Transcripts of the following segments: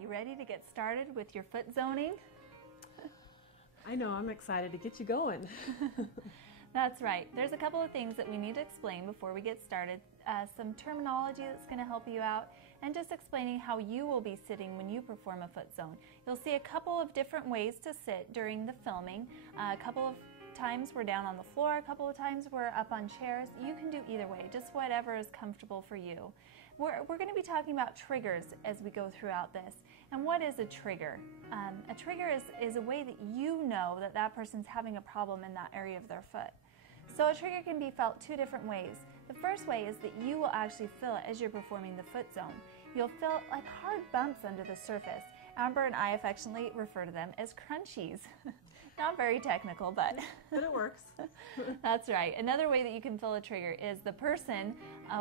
you ready to get started with your foot zoning? I know, I'm excited to get you going. That's right. There's a couple of things that we need to explain before we get started. Some terminology that's going to help you out, and just explaining how you will be sitting when you perform a foot zone. You'll see a couple of different ways to sit during the filming. A couple of times we're down on the floor, a couple of times we're up on chairs. You can do either way, just whatever is comfortable for you. We're going to be talking about triggers as we go throughout this. And what is a trigger? A trigger is a way that you know that that person's having a problem in that area of their foot. So a trigger can be felt two different ways. The first way is that you will actually feel it as you're performing the foot zone. You'll feel like hard bumps under the surface. Amber and I affectionately refer to them as crunchies. Not very technical, but it works. That's right. Another way that you can feel a trigger is the person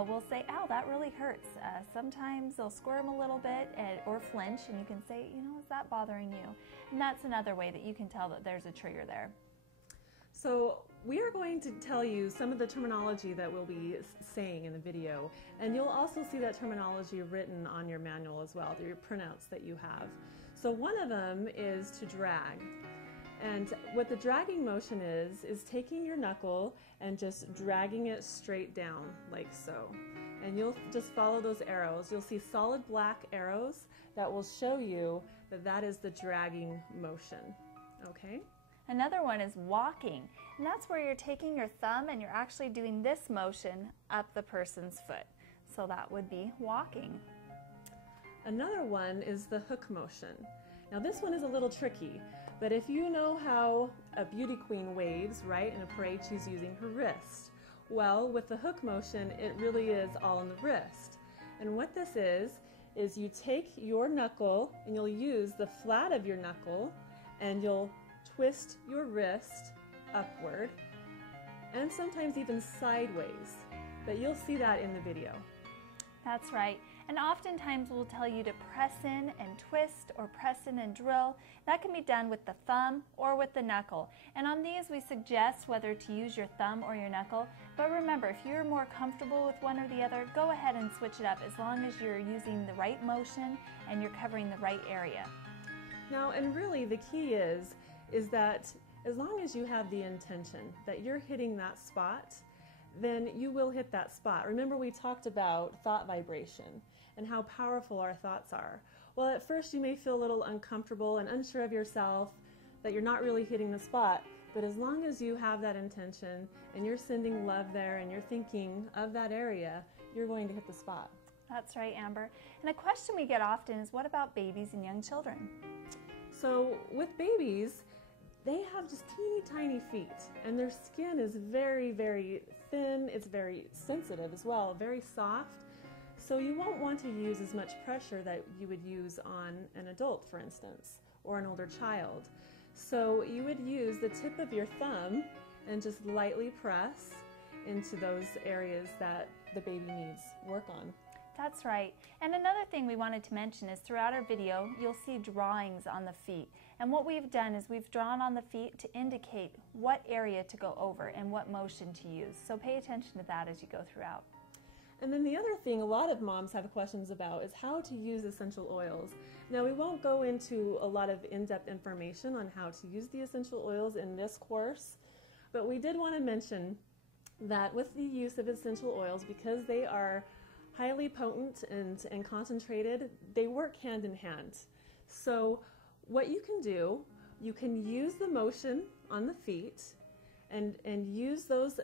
will say, ow, that really hurts. Sometimes they'll squirm a little bit or flinch, and you can say, you know, is that bothering you? And that's another way that you can tell that there's a trigger there. So we are going to tell you some of the terminology that we'll be saying in the video, and you'll also see that terminology written on your manual as well, your printouts that you have. So one of them is to drag. And what the dragging motion is taking your knuckle and just dragging it straight down like so. And you'll just follow those arrows. You'll see solid black arrows that will show you that that is the dragging motion. Okay? Another one is walking, and that's where you're taking your thumb and you're actually doing this motion up the person's foot. So that would be walking. Another one is the hook motion. Now this one is a little tricky, but if you know how a beauty queen waves, right, in a parade, she's using her wrist. Well, with the hook motion, it really is all in the wrist. And what this is you take your knuckle and you'll use the flat of your knuckle and you'll twist your wrist upward and sometimes even sideways, but you'll see that in the video. That's right. And oftentimes we'll tell you to press in and twist or press in and drill. That can be done with the thumb or with the knuckle. And on these we suggest whether to use your thumb or your knuckle. But remember, if you're more comfortable with one or the other, go ahead and switch it up as long as you're using the right motion and you're covering the right area. Now, and really the key is that as long as you have the intention that you're hitting that spot, then you will hit that spot. Remember, we talked about thought vibration and how powerful our thoughts are. Well, at first you may feel a little uncomfortable and unsure of yourself, that you're not really hitting the spot, but as long as you have that intention and you're sending love there and you're thinking of that area, you're going to hit the spot. That's right, Amber. And a question we get often is, what about babies and young children? So with babies, they have just teeny tiny feet, and their skin is very, very thin. It's very sensitive as well, very soft. So you won't want to use as much pressure that you would use on an adult, for instance, or an older child. So you would use the tip of your thumb and just lightly press into those areas that the baby needs work on. That's right. And another thing we wanted to mention is throughout our video, you'll see drawings on the feet. And what we've done is we've drawn on the feet to indicate what area to go over and what motion to use. So pay attention to that as you go throughout. And then the other thing a lot of moms have questions about is how to use essential oils. Now, we won't go into a lot of in-depth information on how to use the essential oils in this course, but we did want to mention that with the use of essential oils, because they are highly potent and concentrated, they work hand in hand. So what you can do, you can use the motion on the feet and use those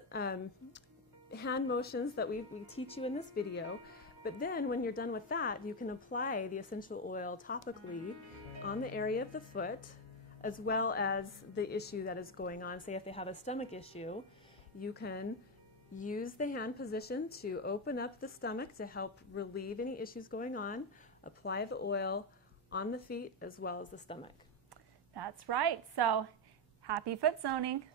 hand motions that we teach you in this video, but then when you're done with that, you can apply the essential oil topically on the area of the foot, as well as the issue that is going on. Say if they have a stomach issue, you can use the hand position to open up the stomach to help relieve any issues going on. Apply the oil on the feet as well as the stomach. That's right. So happy foot zoning.